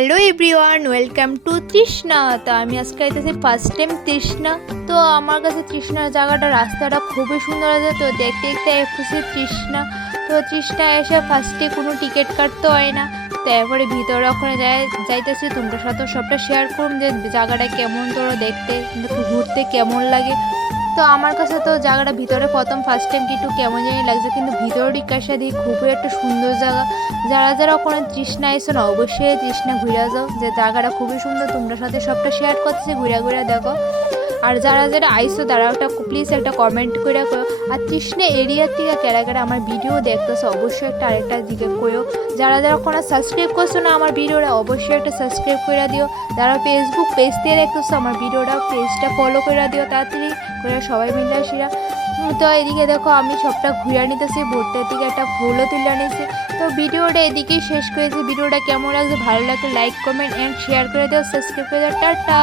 Hello everyone welcome to Trishna তো আমি আজকে আইতেছি ফার্স্ট টাইম তৃষ্ণা তো আমার কাছে তৃষ্ণার জায়গাটা, রাস্তাটা খুবই সুন্দর আছে। তো দেখতে দেখতে এসেছি তৃষ্ণা তো তৃষ্ণা এসে ফার্স্টে কোনো টিকিট কাটতে হয় না। তো এরপরে ভিতরে ওখানে যাই যাইতেছি, তোমরা সাথে সবটা শেয়ার করুন যে জায়গাটা কেমন, তোরা দেখতে। ঘুরতে কেমন লাগে? তো আমার কাছে তো জায়গাটা ভিতরে প্রথম ফার্স্ট টাইম একটু কেমন জানি লাগছে, কিন্তু ভিতরে টিকাশা দিয়ে খুবই একটা সুন্দর জায়গা। যারা যারা কোনো তৃষ্ণা এসো না, অবশ্যই তৃষ্ণা ঘুরে যাও যে জায়গাটা খুবই সুন্দর, তোমরা সাথে সবটা শেয়ার করতেছি ঘুরে ঘুরে দেখো। আর যারা যারা আইসো, তারা একটা প্লিজ একটা কমেন্ট করে আর তৃষ্ণা এরিয়ার থেকে কেরা কেরা আমার ভিডিও দেখতেছো, অবশ্যই একটা আরেকটা দিকে করো যারা যারা কোনো সাবস্ক্রাইব করছ না আমার ভিডিওটা অবশ্যই একটা সাবস্ক্রাইব করে দিও। যারা ফেসবুক পেজ থেকে দেখতেছো আমার ভিডিওটা পেজটা ফলো করে দিও তাড়াতাড়ি করে সবাই মিলে আসিরা। তো এদিকে দেখো, আমি সবটা ঘুরে নিতেছি ভোরটার দিকে একটা ফুলও তুলে নিয়েছি তো ভিডিওটা এদিকেই শেষ করেছি। ভিডিওটা কেমন লাগছে, ভালো লাগলে লাইক কমেন্ট অ্যান্ড শেয়ার করে দিও। সাবস্ক্রাইব করে দিও। টাটা!